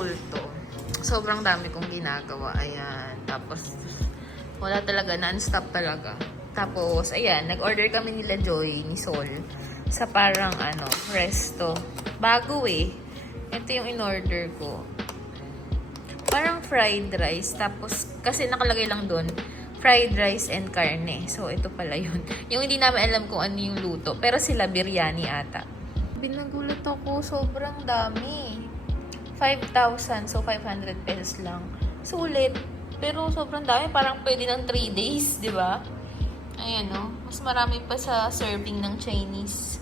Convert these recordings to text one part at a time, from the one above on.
kakulto. Sobrang dami kong ginagawa. Ayan. Tapos, wala talaga. Non-stop talaga. Tapos, ayan. Nag-order kami nila Joy, ni Sol. Sa parang, resto. Bago eh. Ito yung in-order ko. Parang fried rice. Tapos, kasi nakalagay lang doon, fried rice and karne. So, ito pala yun. Yung hindi namin alam kung ano yung luto. Pero sila, biryani ata. Binagulat ako. Sobrang dami. 5,000. So, 500 pesos lang. Sulit. Pero sobrang dami. Parang pwede ng 3 days, di ba? Ayan, no? Mas marami pa sa serving ng Chinese.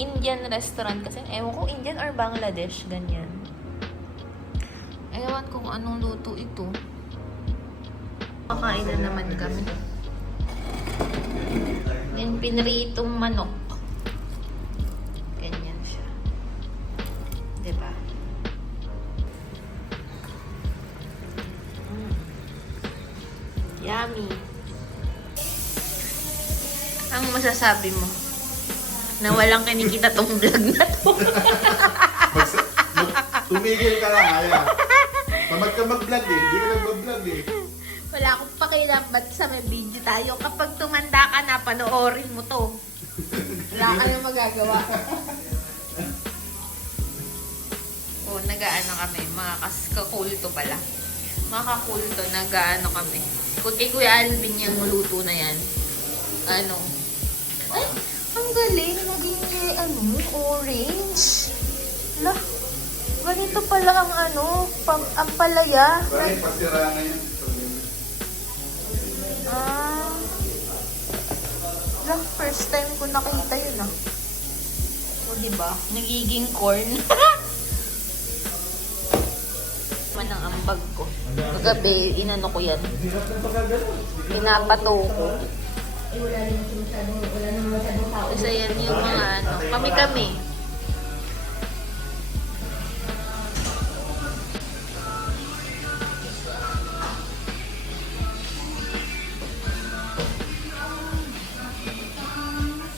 Indian restaurant kasi. Ewan ko, Indian or Bangladesh. Ganyan. Ewan ko kung anong luto ito. Kakain na naman kami. Then, pinritong manok. Ganyan siya. Diba? Yummy. Ang masasabi mo? Na walang kinikita tong vlog na to. Tumigil ka lang, Aya. Tamad ka mag-vlog eh. Hindi ka nag-vlog eh. Wala akong pakialam ba't sa may video tayo. Kapag tumanda ka na, panoorin mo to. Wala ka na magagawa. O, nag-aano kami. Mga kakulto pala. Mga kakulto, nag-aano kami. Kung kay Kuya Alvin yung luto na yan. Ano? Ay, ang galing. Naging, orange. Lah, ganito pala ang ang palaya. Bakit pasira na yan? Lah, first time ko nakita yun O, diba? Nagiging corn. Man ang ambag ko. Kagabi, inano ko yan. Pinapato ko. Kasi yan yung mga kami-kami.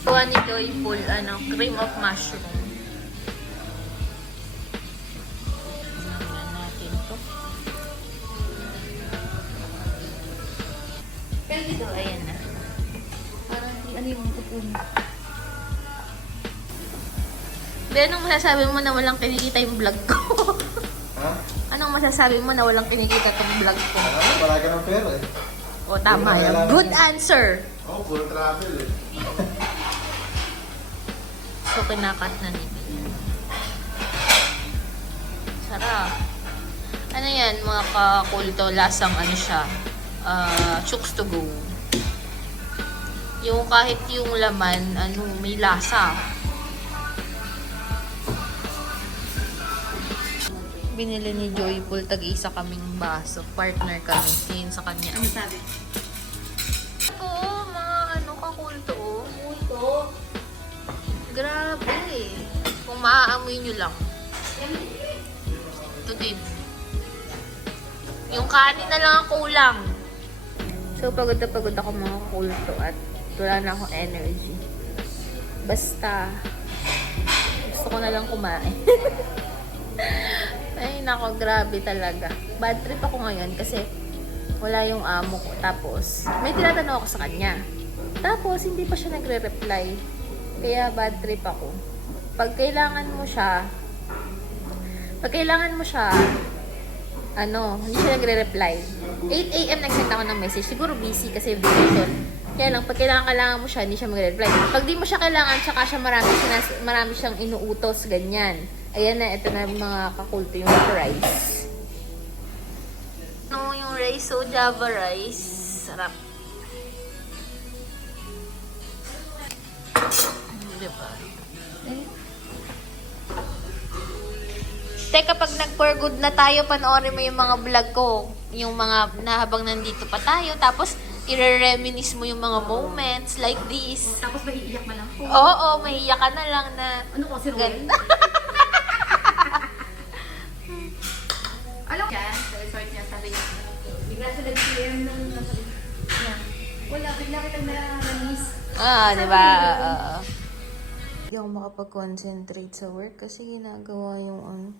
Gawa ni Joyful, cream of mushroom. Tingnan natin to. Pero dito, ayan na. Parang ano yung tupon. Be, anong masasabi mo na walang kinikita yung vlog ko? Ha? Anong masasabi mo na walang kinikita tong vlog ko? Wala ka ng pera eh. O, tama yan. Good answer. Oo, full travel eh. So, kinakat na ni Ben. Sarap. Ano yan, mga kakulto, lasang siya, chooks to go. Yung kahit yung laman, may lasa. Binili ni Joyful, tag-isa kaming baso. Partner kami. Yun sa kanya. Ano sabi? Oo, mga kakulto. Kulto. Grabe. Kung maaamoy nyo lang. Ito din. Yung kanin na lang ang kulang. So, pagod na pagod ako mga kulto at wala na akong energy. Basta, gusto ko na lang kumain. Ay, nako, grabe talaga. Bad trip ako ngayon kasi wala yung amo ko. Tapos, may tinatanong ako sa kanya. Tapos, hindi pa siya nagre-reply. Kaya bad trip ako. Pag kailangan mo siya, hindi siya nagre-reply. 8 AM nag-send ako ng message. Siguro busy kasi vacation. Kaya lang, pag kailangan mo siya, hindi siya magre-reply. Pag di mo siya kailangan, tsaka siya marami siyang inuutos, ganyan. Ayan na, ito na mga kakulto yung rice. Yung rice, so Java rice. Sarap. Diba? Teka, pag nag-for good na tayo, panoorin mo yung mga vlog ko. Yung mga habang nandito pa tayo. Tapos, i-reminisce mo yung mga moments like this. Tapos mahiiyak na lang. Oo, mahiyak ka na lang na. Ano ko si Ruel? Alam mo yan, sa resort niya, sabi niya, bigla siya nag-PM nung nasabi niya. Wala, bigla kitang na-miss. Diba? Hindi ako makapag-concentrate sa work kasi ginagawa yung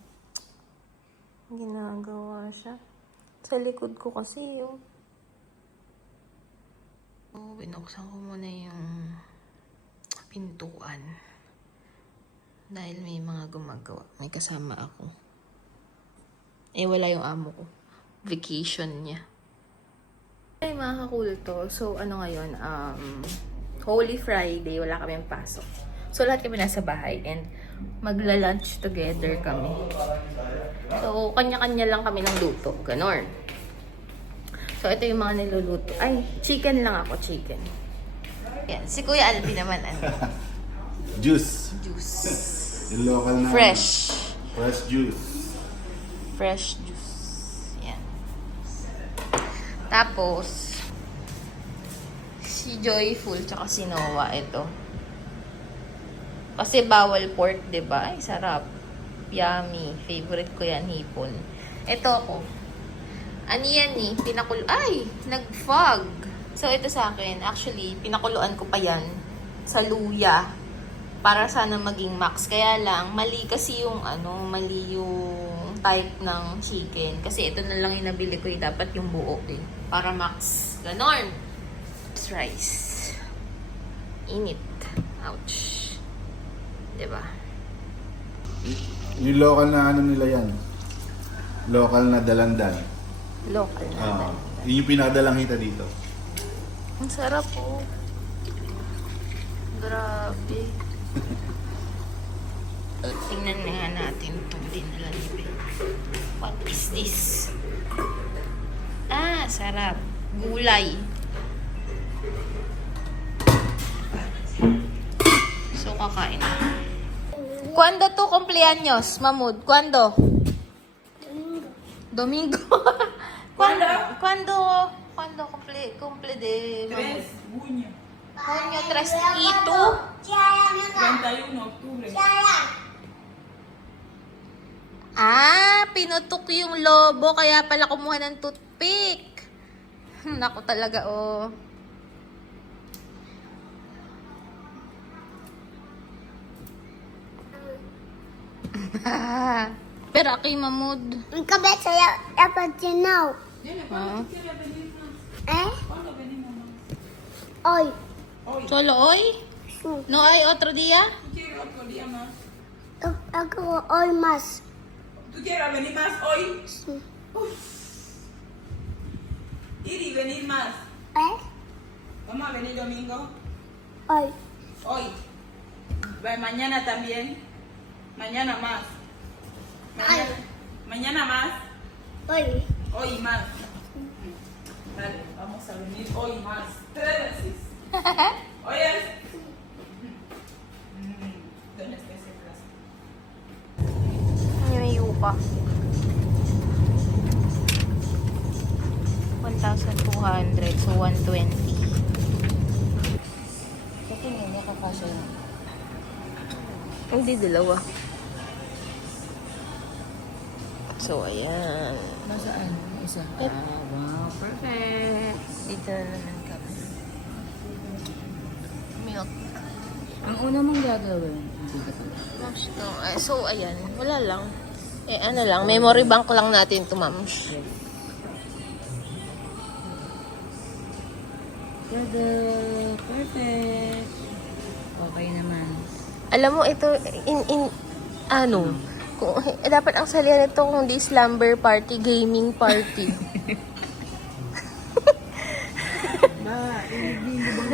Ginagawa siya. Sa likod ko kasi yung... Oh, binuksan ko muna yung pintuan. Dahil may mga gumagawa. May kasama ako. Eh, wala yung amo ko. Vacation niya. Ay, mga kakulto. So, ano ngayon? Holy Friday. Wala kaming pasok. So, lahat kami nasa bahay. And magla-lunch together kami. So, kanya-kanya lang kami ng luto. Ganon. So, ito yung mga niluluto. Ay, chicken lang ako. Chicken. Yan. Si Kuya Alvin naman, ano? Juice. Juice. Yung local na. Fresh. Fresh juice. Fresh juice. Yan. Tapos, si Joyful tsaka si Noah, ito. Kasi bawal pork, diba? Ay, sarap. Yummy. Favorite ko yan, hipon. Ito ako. Ano yan eh? Ay! Nag-fog. So, ito sa akin. Actually, pinakuluan ko pa yan sa luya. Para sana maging max. Kaya lang, mali kasi yung mali yung type ng chicken. Kasi ito na lang yung nabili ko eh. Dapat yung buo eh. Para max. Ganon. It's rice. Init. Ouch. Diba? Yung local na ano nila yan. Local na dalandan. Local na. Yun yung pinakadalang hita dito. Ang sarap po. Grabe. Tingnan na nga natin itong dinala ni Ben. What is this? Ah, sarap. Gulay. So, kakain. Kuando to cumpleaños, Mahmoud? Kuando? Domingo. Cuando cumple de Mahmoud? Junio. Junio 3 y tú? 31 octubre. Ah, pinutok yung lobo kaya pala kumuha ng toothpick. Naku talaga, oh. Pero kay Mahmoud. Mi cabeza ya patinó. Ah. ¿Eh? ¿Cuándo venimos, mamá? Hoy. Solo hoy? Sí. No hay otro día? ¿Tú quieres otro día más? Hago hoy más. ¿Tú quieres venir más hoy? Sí. Ir y venir más. ¿Eh? ¿Vamos a venir domingo? Hoy. Hoy. Mañana también. Mañana más. Mañana más. Hoy. Hoy más. Dale, vamos a venir hoy más. 3 veces. ¿Oyes? ¿Dónde está ese plazo? May yupa. 1,200. So, 120. Kasi hindi kakasya yun. Hindi, dalawa. So, ayan. Nasaan? Isa. Wow, perfect. Dito na naman kami. Milk. Ang una mong gagawin, hindi ka pala. Mams, no. So, ayan. Wala lang. Ano lang. Memory bank lang natin to, Mams. Perfect. Okay naman. Alam mo, ito, kung, dapat ang salihan nito kung di slumber party, gaming party.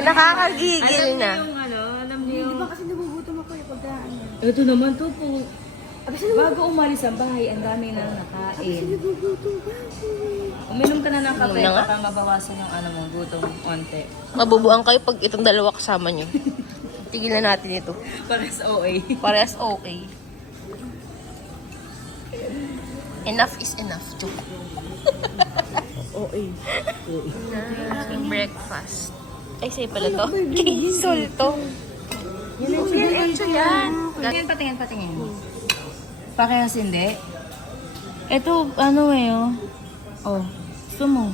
Nakakagigil na. Alam niyo yung... Di ba kasi nagugutom ako yung pagkaan? Ito naman to po. Bago umalis ang bahay, ang dami na nakain. Nagugutom ba ako? Uminom ka na ng kape Uminom na nga. para mabawasan yung gutom onte. Mabubuang kayo pag itong dalawa kasama nyo. Tigilan natin ito. Para sa OA. Parehas okay. Enough is enough. Joke. OA. Yung breakfast. Ay, sa'yo pala to. Kisol to. Yan. Patingin. Pakihas hindi. Ito, Oh, gusto mo?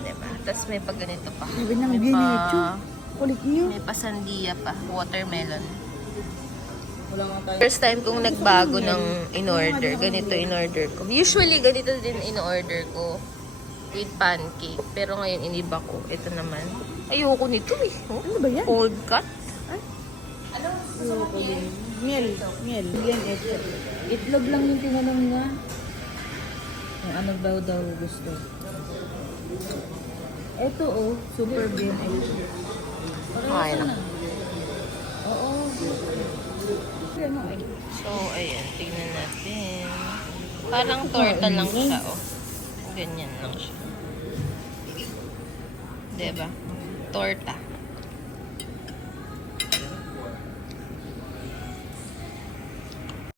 Diba? Tapos may pag ganito pa. Sabi ng May binito. Kulit niyo. may pasandiya pa. Watermelon. Wala nga tayo. First time kong nagbago ng in-order. Ganito in-order ko. Usually, ganito din in-order ko. With pancake. Pero ngayon, iniba ko. Ito naman. Ayoko nito eh. Oh, Ano ba yan? cold cut. Miel. Miel. Yan, itlog. Itlog lang yung tinanong niya. Yung ano daw gusto. Ito oh, super bean itlog. Ay, na. Oo. Ano ay? So, ayan. Tignan natin. Parang torta lang siya, oh. Ganyan lang siya. Diba? Torta.